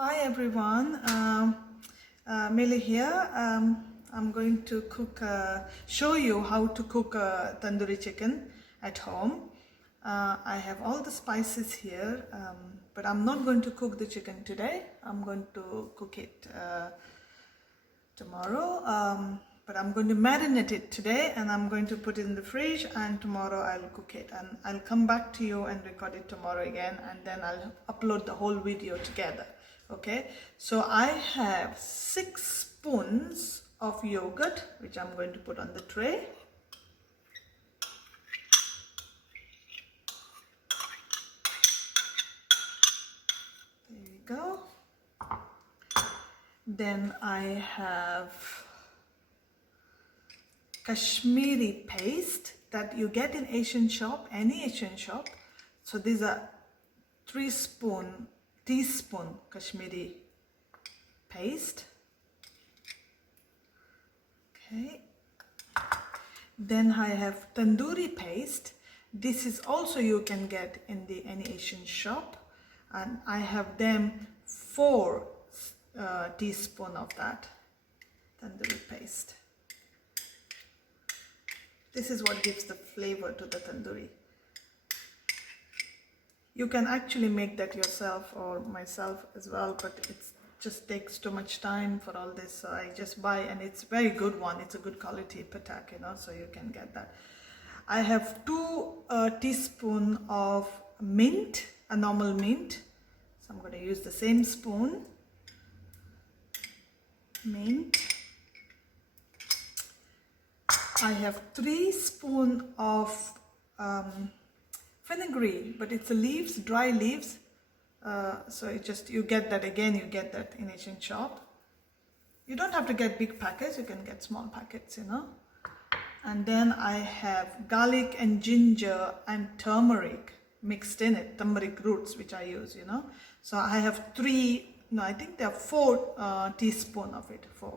Hi everyone, Millie here. I'm going to show you how to cook tandoori chicken at home. I have all the spices here, but I'm not going to cook the chicken today. I'm going to cook it tomorrow, but I'm going to marinate it today and I'm going to put it in the fridge, and tomorrow I'll cook it, and I'll come back to you and record it tomorrow again, and then I'll upload the whole video together. Okay, so I have 6 spoons of yogurt which I'm going to put on the tray. There we go. Then I have Kashmiri paste that you get in Asian shop, any Asian shop. So these are 3 teaspoon Kashmiri paste. Okay. Then I have tandoori paste. This is also you can get in any Asian shop, and I have them 4 teaspoon of that tandoori paste. This is what gives the flavor to the tandoori. You can actually make that yourself or myself as well, but it just takes too much time for all this. So I just buy, and it's very good one. It's a good quality patak, so you can get that. I have 2 teaspoon of mint, a normal mint. So I'm going to use the same spoon. Mint. I have 3 spoon of fenugreek, but it's the leaves, dry leaves. So you get that in Asian shop. You don't have to get big packets, you can get small packets, And then I have garlic and ginger and turmeric mixed in it, turmeric roots, which I use, So I have 4 teaspoon of it. 4.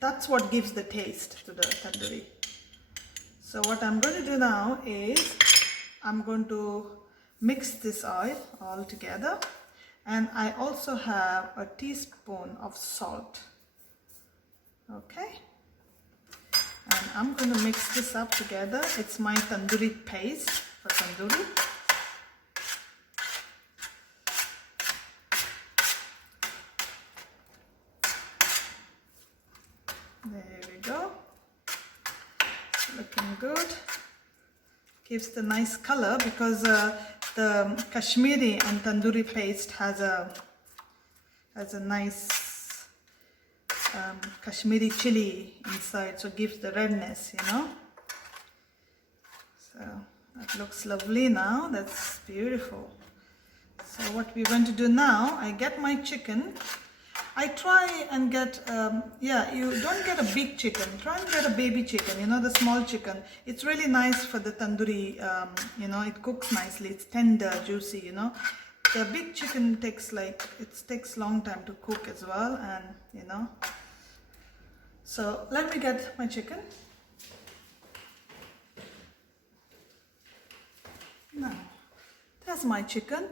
That's what gives the taste to the tandoori. So what I'm going to do now is I'm going to mix this oil all together, and I also have a teaspoon of salt. Okay, and I'm going to mix this up together. It's my tandoori paste for tandoori. There we go, looking good. Gives the nice color because the Kashmiri and tandoori paste has a nice Kashmiri chili inside, so gives the redness, So that looks lovely now. That's beautiful. So what we're going to do now, I get my chicken. I try and get, you don't get a big chicken. Try and get a baby chicken, the small chicken. It's really nice for the tandoori, it cooks nicely. It's tender, juicy, The big chicken takes long time to cook as well, and, So let me get my chicken. Now, there's my chicken.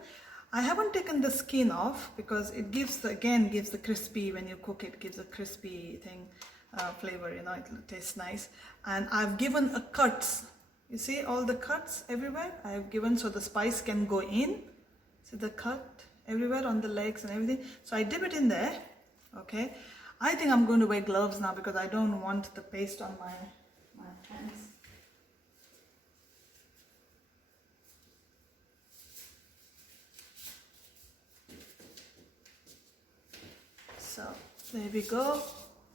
I haven't taken the skin off because it gives the crispy, when you cook it, gives a crispy flavor, it tastes nice. And I've given a cuts. You see all the cuts everywhere? I have given so the spice can go in. See the cut everywhere on the legs and everything. So I dip it in there. Okay. I think I'm going to wear gloves now because I don't want the paste on my hands. So there we go,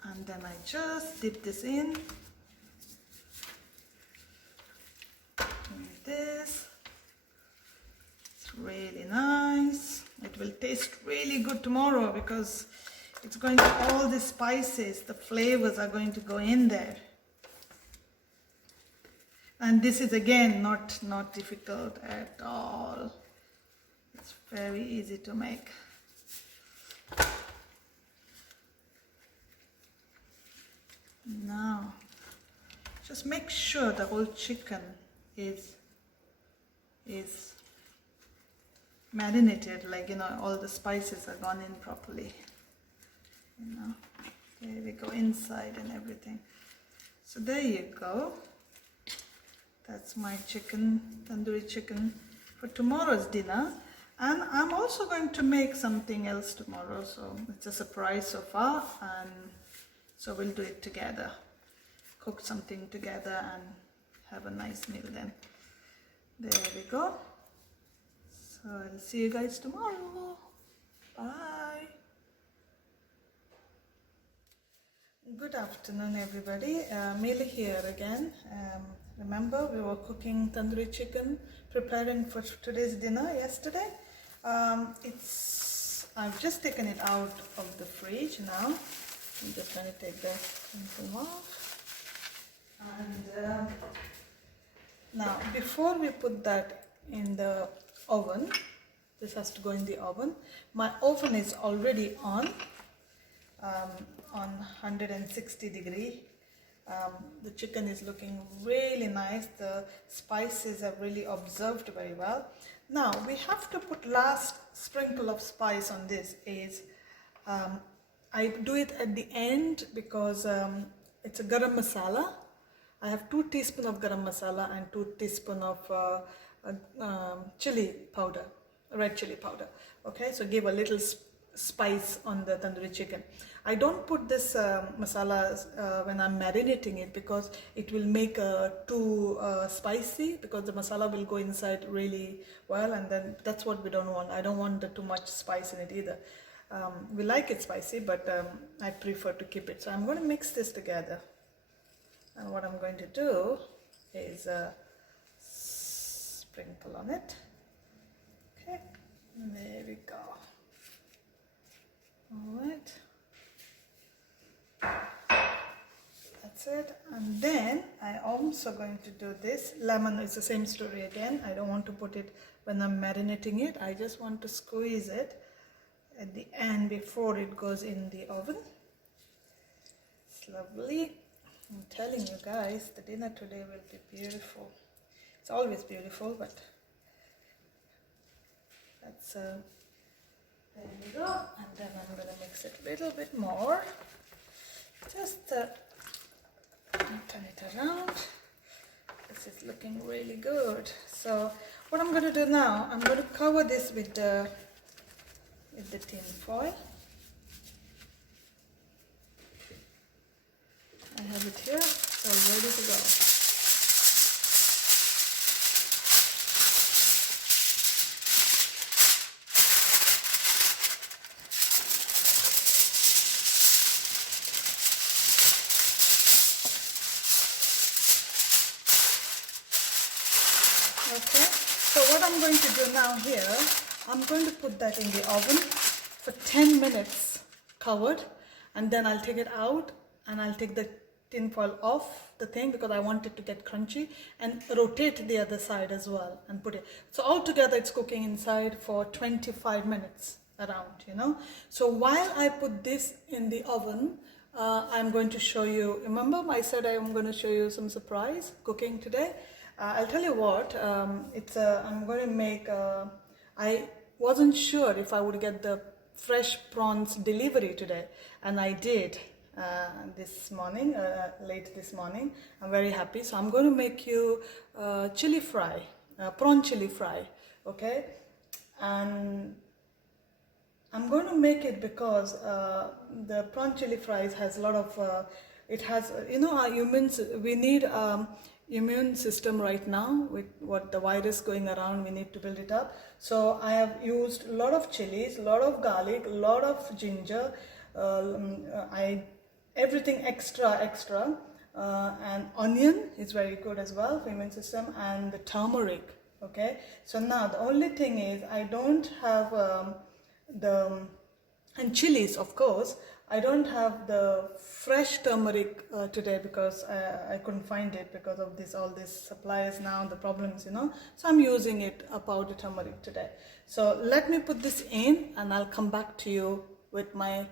and then I just dip this in like this. It's really nice. It will taste really good tomorrow because it's going to, all the spices, the flavors are going to go in there. And this is again not difficult at all. It's very easy to make. Now, just make sure the whole chicken is marinated, like, you know, all the spices are gone in properly, you know. There we go, inside and everything. So there you go. That's my chicken, tandoori chicken for tomorrow's dinner. And I'm also going to make something else tomorrow, so it's a surprise so far, and so we'll do it together. Cook something together and have a nice meal then. There we go. So I'll see you guys tomorrow. Bye. Good afternoon, everybody. Millie here again. Remember, we were cooking tandoori chicken, preparing for today's dinner yesterday. I've just taken it out of the fridge now. I'm just going to take the thing off. And now, before we put that in the oven, this has to go in the oven. My oven is already on 160 degree. The chicken is looking really nice. The spices have really observed very well. Now we have to put last sprinkle of spice on this. I do it at the end because it's a garam masala. I have 2 teaspoons of garam masala and 2 teaspoons of chili powder, red chili powder. Okay, so give a little spice on the tandoori chicken. I don't put this masala when I'm marinating it because it will make too spicy, because the masala will go inside really well, and then that's what we don't want. I don't want too much spice in it either. We like it spicy, but I prefer to keep it. So I'm going to mix this together, and what I'm going to do is sprinkle on it. Okay, there we go. All right. That's it. And then I also going to do this. Lemon is the same story again. I don't want to put it when I'm marinating it. I just want to squeeze it at the end before it goes in the oven. It's lovely. I'm telling you guys, the dinner today will be beautiful. It's always beautiful, but that's there we go. And then I'm going to mix it a little bit more. Just turn it around. This is looking really good. So what I'm going to do now, I'm going to cover this with the tin foil. I have it here, so ready to go. Okay, so what I'm going to do now here, I'm going to put that in the oven for 10 minutes covered, and then I'll take it out and I'll take the tin foil off the thing because I want it to get crunchy, and rotate the other side as well and put it. So altogether it's cooking inside for 25 minutes around, you know. So while I put this in the oven, I'm going to show you, remember I said I'm going to show you some surprise cooking today. I'll tell you what, I'm going to make, I wasn't sure if I would get the fresh prawns delivery today, and I did this morning, late this morning. I'm very happy. So I'm going to make you chili fry, prawn chili fry, okay? And I'm going to make it because the prawn chili fries has a lot of, it has, you know, our humans, we need immune system right now with what the virus going around. We need to build it up. So I have used a lot of chilies, a lot of garlic, a lot of ginger, everything extra, and onion is very good as well for immune system, and the turmeric. Okay, so now the only thing is I don't have and chilies, of course. I don't have the fresh turmeric today because I couldn't find it because of all these suppliers now, the problems, you know. So I'm using it, a powder turmeric today. So let me put this in and I'll come back to you with my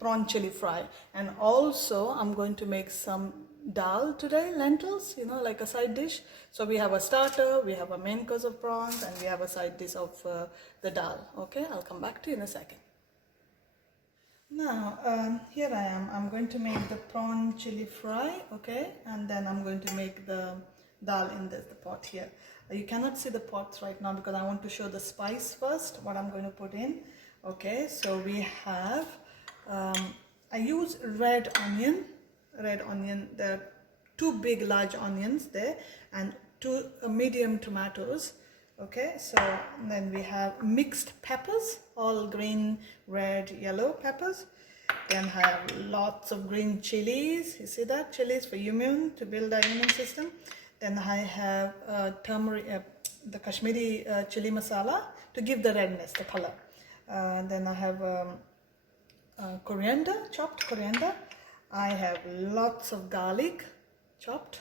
prawn chili fry. And also I'm going to make some dal today, lentils, you know, like a side dish. So we have a starter, we have a main course of prawns, and we have a side dish of the dal. Okay, I'll come back to you in a second. Now, here I am. I'm going to make the prawn chili fry, okay, and then I'm going to make the dal in the pot here. You cannot see the pots right now because I want to show the spice first, what I'm going to put in. Okay, so we have, I use red onion, there are 2 big large onions there and 2 medium tomatoes. Okay, so then we have mixed peppers, all green, red, yellow peppers. Then I have lots of green chilies. You see that? Chilies for immune, to build our immune system. Then I have turmeric, the Kashmiri chili masala to give the redness, the color. Then I have coriander, chopped coriander. I have lots of garlic, chopped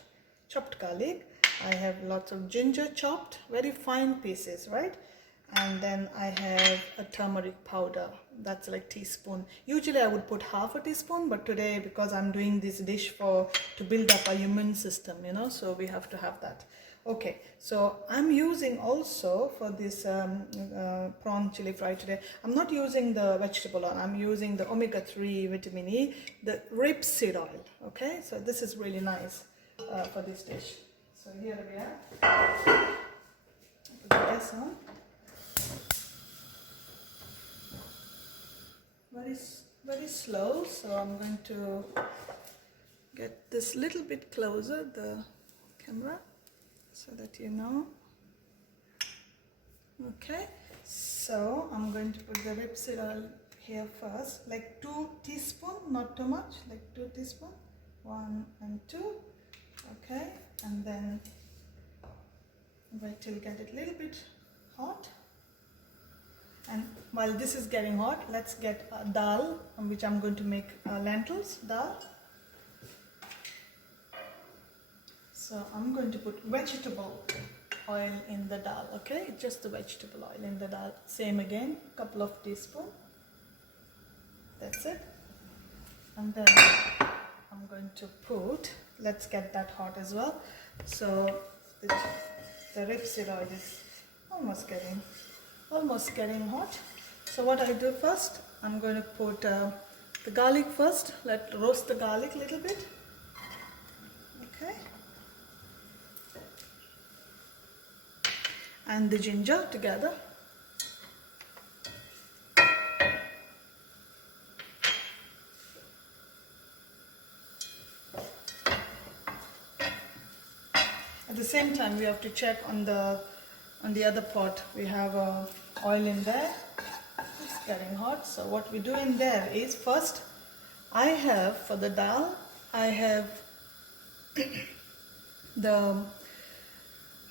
garlic. I have lots of ginger chopped, very fine pieces, right? And then I have a turmeric powder, that's like teaspoon. Usually I would put half a teaspoon, but today because I'm doing this dish to build up our immune system, you know, so we have to have that. Okay, so I'm using also for this prawn chili fry today, I'm not using the vegetable oil, I'm using the omega-3 vitamin E, the rapeseed oil, okay? So this is really nice for this dish. So here we are. Put the gas on. Very slow, so I'm going to get this little bit closer, the camera, so that you know. Okay, so I'm going to put the rapeseed oil here first, like 2 teaspoons, not too much, like 2 teaspoons, 1 and 2. Okay, and then wait till get it a little bit hot. And while this is getting hot, let's get dal, which I'm going to make lentils dal. So I'm going to put vegetable oil in the dal, okay? Just the vegetable oil in the dal. Same again, couple of teaspoons. That's it. And then I'm going to put, let's get that hot as well. So the rapeseed oil is almost getting hot. So what I do first, I'm going to put the garlic first. Let's roast the garlic a little bit. Okay. And the ginger together. At the same time, we have to check on the other pot. We have oil in there. It's getting hot. So what we do in there is, first I have, for the dal, I have the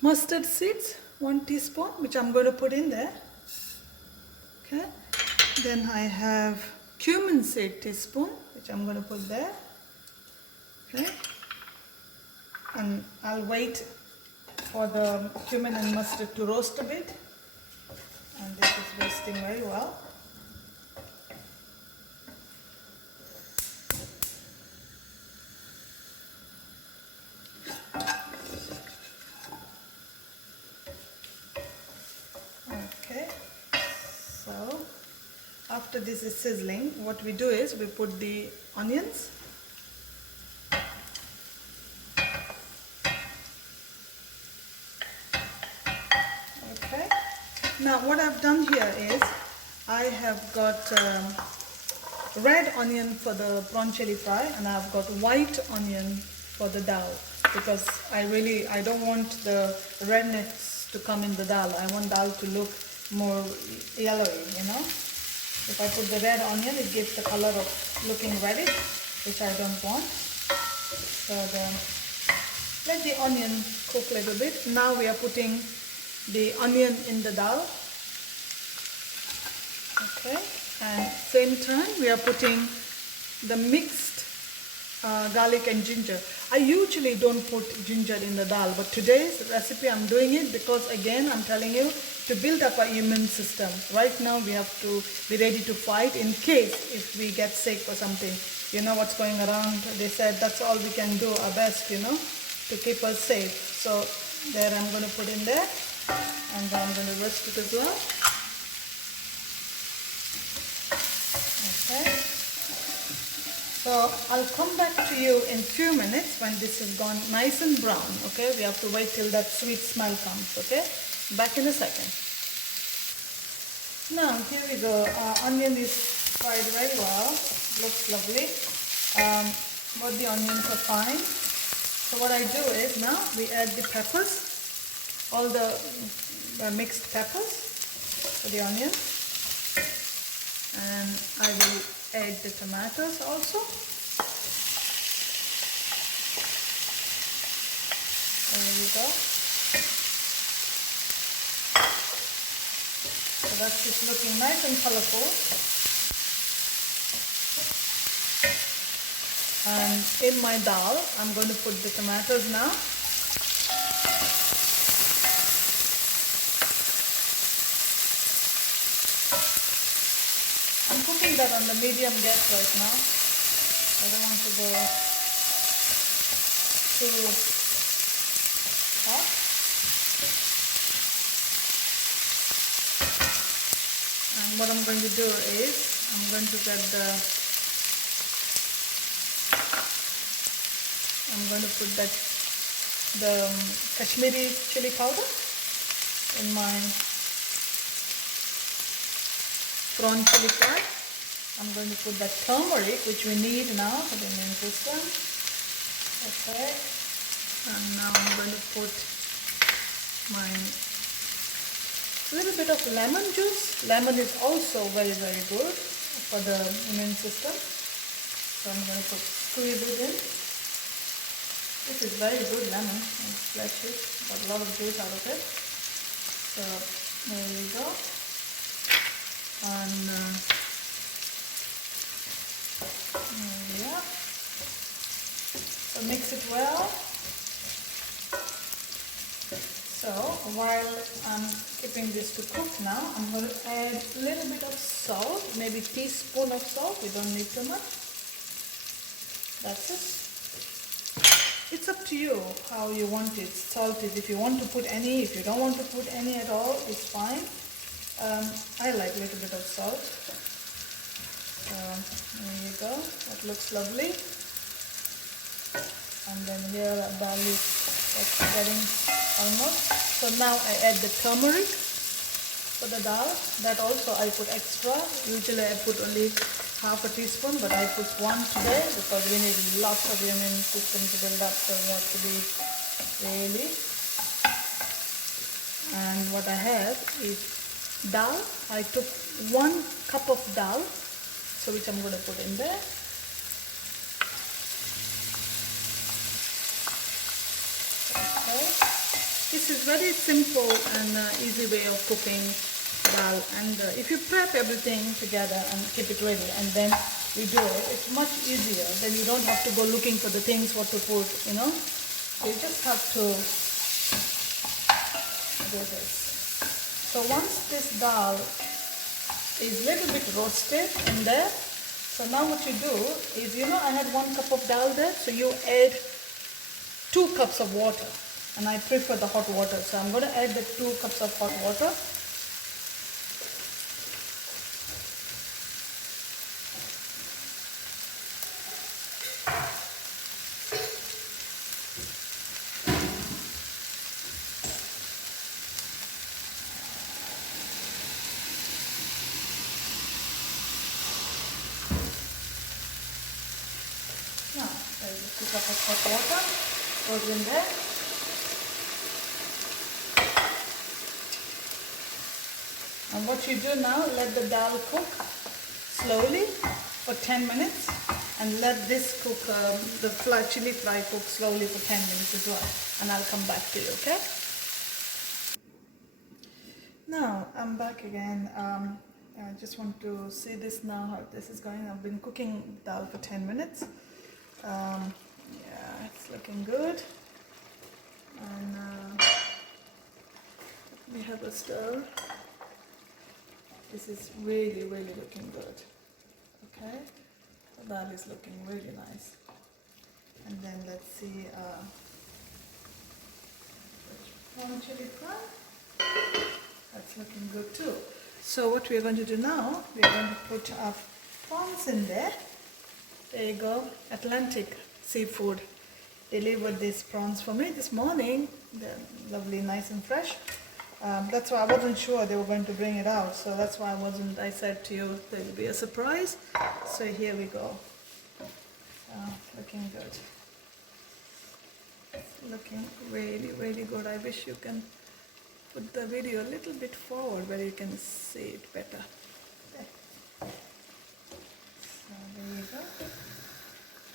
mustard seeds, 1 teaspoon, which I'm going to put in there. Okay. Then I have cumin seed teaspoon, which I'm going to put there. Okay. And I'll wait for the cumin and mustard to roast a bit. And this is roasting very well. Okay, so after this is sizzling, what we do is we put the onions. Okay, now what I've done here is I have got red onion for the prawn chili fry, and I've got white onion for the dal, because I don't want the redness to come in the dal. I want dal to look more yellowy, you know. If I put the red onion, it gives the color of looking reddish, which I don't want. So let the onion cook a little bit. Now we are putting the onion in the dal. Okay, and same time we are putting the mixed garlic and ginger. I usually don't put ginger in the dal, but today's recipe I'm doing it because, again, I'm telling you, to build up our immune system. Right now we have to be ready to fight in case if we get sick or something. You know what's going around. They said that's all we can do, our best, you know, to keep us safe. So there I'm going to put in there, and then I'm going to roast it as well. Okay. So I'll come back to you in few minutes when this has gone nice and brown. Okay, we have to wait till that sweet smell comes. Okay, back in a second. Now here we go. Onion is fried very well. Looks lovely. Both the onions are fine. So what I do is now we add the peppers, all the mixed peppers to the onion, and I will add the tomatoes also. There we go. So that's just looking nice and colorful. And in my dal, I'm going to put the tomatoes now. I'm cooking that on the medium gas right now. I don't want to go too hot. And what I'm going to do is, I'm going to get I'm going to put the Kashmiri chili powder in my prawn chili fry. I'm going to put that turmeric, which we need now for the immune system. Okay. And now I'm going to put my little bit of lemon juice. Lemon is also very, very good for the immune system. So I'm going to squeeze it in. This is very good lemon. It's fleshy, got a lot of juice out of it. So there we go. And there we are. So mix it well. So while I'm keeping this to cook now, I'm going to add a little bit of salt, maybe a teaspoon of salt. We don't need too much. That's it. It's up to you how you want it salted. If you want to put any, if you don't want to put any at all, it's fine. I like a little bit of salt. So there you go. That looks lovely. And then here our dal is getting almost. So now I add the turmeric for the dal. That also I put extra. Usually I put only half a teaspoon, but I put one today because we need lots of immune system to build up, so we have to be really. And what I have is dal. I took 1 cup of dal, so which I'm going to put in there. Okay. This is very simple and easy way of cooking dal, and if you prep everything together and keep it ready and then you do it, it's much easier. Then you don't have to go looking for the things what to put, you know. You just have to do this. So once this dal is little bit roasted in there, so now what you do is, you know, I had 1 cup of dal there, so you add 2 cups of water, and I prefer the hot water, so I'm going to add the 2 cups of hot water. Now, there's a 2 cups of hot water, goes in there. And what you do now, let the dal cook slowly for 10 minutes and let this cook, the chili fry cook slowly for 10 minutes as well. And I'll come back to you, okay? Now, I'm back again. I just want to see this now, how this is going. I've been cooking dal for 10 minutes. Yeah, it's looking good. And we have a stir. This is really, really looking good. Okay, so that is looking really nice. And then let's see, prawn chili fry. That's looking good too. So what we are going to do now, we are going to put our prawns in there. There you go, Atlantic Seafood delivered these prawns for me this morning. They're lovely, nice and fresh. That's why I wasn't sure they were going to bring it out. So that's why I said to you there will be a surprise. So here we go. Looking good. Looking really, really good. I wish you can put the video a little bit forward where you can see it better. Okay. So there you go.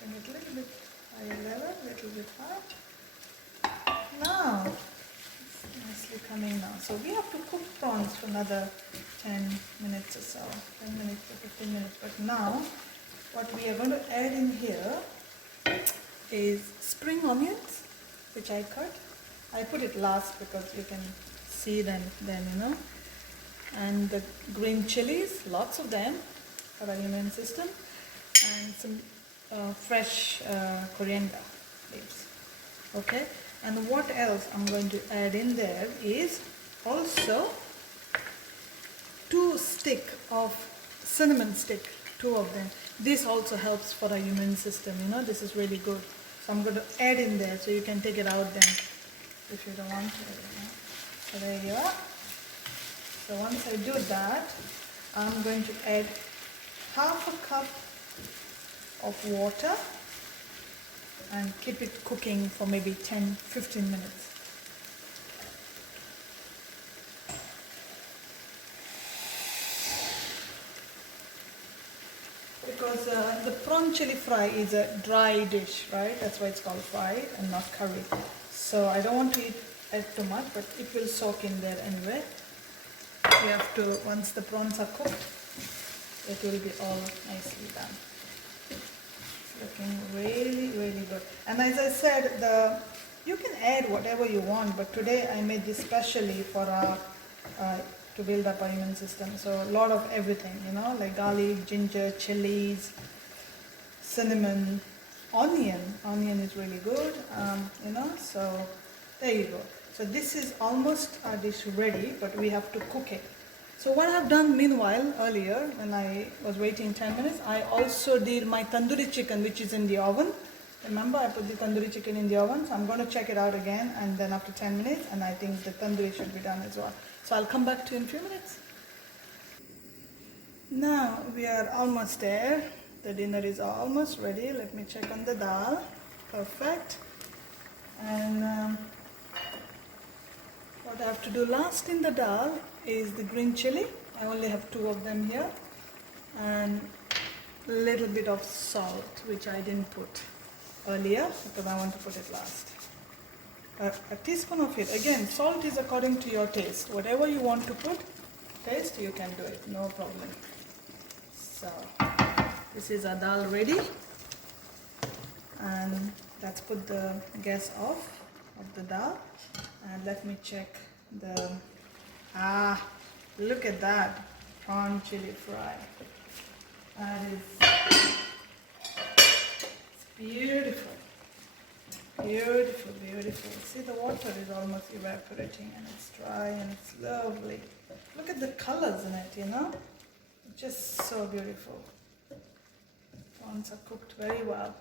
Bring it a little bit higher level, a little bit high. Now, it's nicely coming now. So we have to cook prawns for another 10 minutes or so, 10 minutes to 15 minutes. But now, what we are going to add in here is spring onions, which I cut. I put it last because you can see them then, you know. And the green chilies, lots of them for our immune system. And some fresh coriander leaves. Okay. And what else I'm going to add in there is also 2 stick of cinnamon stick, 2 of them. This also helps for our immune system, you know, this is really good. So I'm going to add in there so you can take it out then if you don't want to. So there you are. So once I do that, I'm going to add half a cup of water and keep it cooking for maybe 10-15 minutes. Because the prawn chili fry is a dry dish, right? That's why it's called fried and not curry. So I don't want to add too much, but it will soak in there anyway. We have to, once the prawns are cooked, it will be all nicely done. It's looking really, really good. And as I said, you can add whatever you want, but today I made this specially for our to build up our immune system. So a lot of everything, you know, like garlic, ginger, chilies, cinnamon, onion. Onion is really good, you know, so there you go. So this is almost our dish ready, but we have to cook it. So what I've done meanwhile, earlier, when I was waiting 10 minutes, I also did my tandoori chicken, which is in the oven. Remember, I put the tandoori chicken in the oven, so I'm going to check it out again, and then after 10 minutes, and I think the tandoori should be done as well. So I'll come back to you in a few minutes. Now we are almost there. The dinner is almost ready. Let me check on the dal. Perfect. And what I have to do last in the dal is the green chili. I only have 2 of them here. And a little bit of salt, which I didn't put earlier because I want to put it last. A teaspoon of it. Again, salt is according to your taste. Whatever you want to put, taste, you can do it. No problem. So, this is our dal ready. And let's put the gas off of the dal. And let me check the... look at that. Prawn chili fry. That is... It's beautiful. Beautiful, beautiful. See, the water is almost evaporating and it's dry and it's lovely. Look at the colors in it, you know? Just so beautiful. Prawns are cooked very well.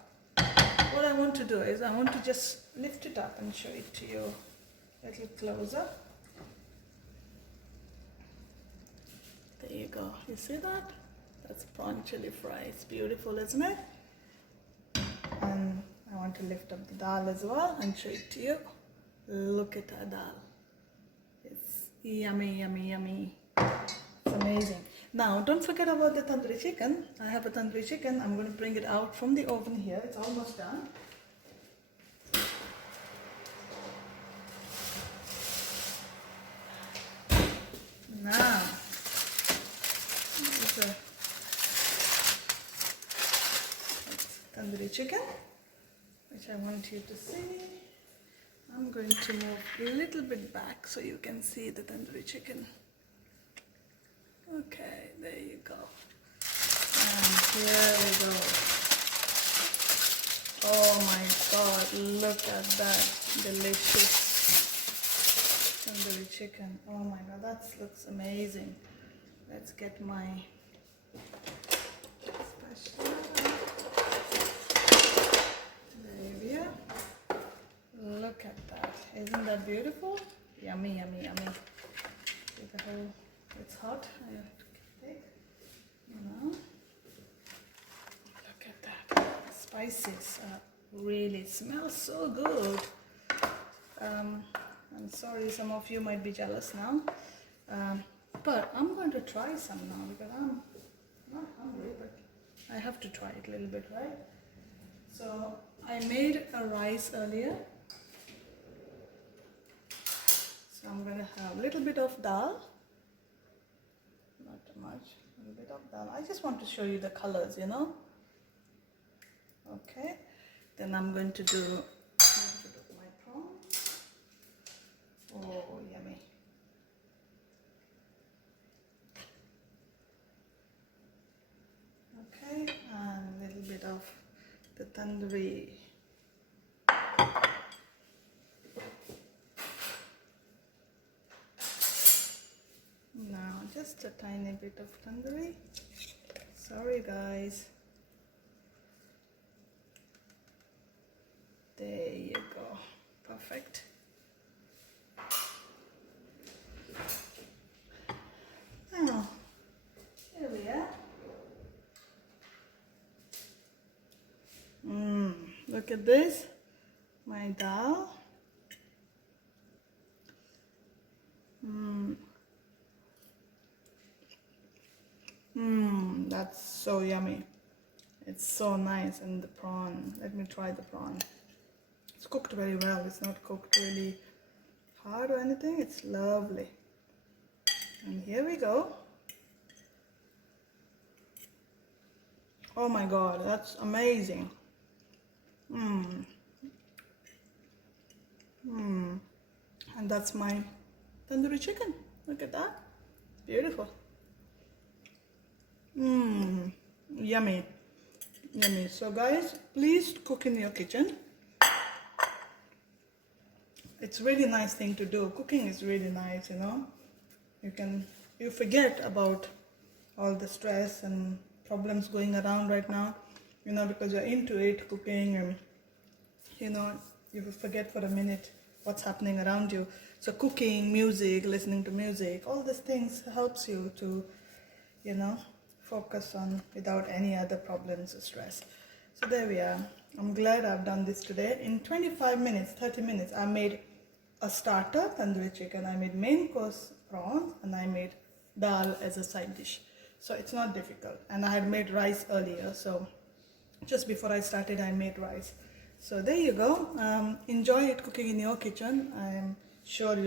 What I want to do is I want to just lift it up and show it to you a little closer. There you go. You see that? That's prawn chili fry. It's beautiful, isn't it? And I want to lift up the dal as well and show it to you. Look at our dal. It's yummy, yummy, yummy. It's amazing. Now, don't forget about the tandoori chicken. I have a tandoori chicken. I'm going to bring it out from the oven here. It's almost done. Now, this is a tandoori chicken. which I want you to see. I'm going to move a little bit back so you can see the tandoori chicken. Okay, there you go. And here we go. Oh my God, look at that delicious tandoori chicken. Oh my God, that looks amazing. Let's get my spatula. There we are. Look at that. Isn't that beautiful? Yummy, yummy, yummy. See the whole, it's hot. I have to take, you know. Look at that. Spices really smells so good. I'm sorry, some of you might be jealous now. But I'm going to try some now because I'm not hungry, but I have to try it a little bit, right? So I made a rice earlier. So I'm going to have a little bit of dal. Not too much, a little bit of dal. I just want to show you the colors, you know. Okay, then I'm going to do a little bit of my prawn. Oh, yummy. Okay, and a little bit of the tandoori. Now just a tiny bit of tandoori. Sorry guys. There you go. Perfect. Now, here we are. Look at this. My dal. That's so yummy. It's so nice. And the prawn. Let me try the prawn. It's cooked very well. It's not cooked really hard or anything. It's lovely. And here we go. Oh my God, that's amazing. And that's my tandoori chicken. Look at that. Beautiful. Yummy. Yummy. So guys, please cook in your kitchen. It's really nice thing to do. Cooking is really nice, you know. You forget about all the stress and problems going around right now, you know, because you're into it, cooking, and you know, you forget for a minute what's happening around you. So cooking, music, listening to music, all these things helps you to, you know, focus on without any other problems or stress. So there we are. I'm glad I've done this today. In 25 minutes, 30 minutes, I made a starter, tandoori chicken, I made main course prawns, and I made dal as a side dish. So it's not difficult. And I had made rice earlier, so just before I started I made rice. So there you go. Enjoy it cooking in your kitchen. I'm sure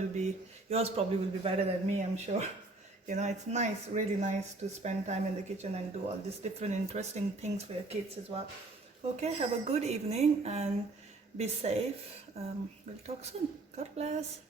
yours probably will be better than me, I'm sure. You know, it's nice, really nice to spend time in the kitchen and do all these different interesting things for your kids as well. Okay, have a good evening and be safe. We'll talk soon. God bless.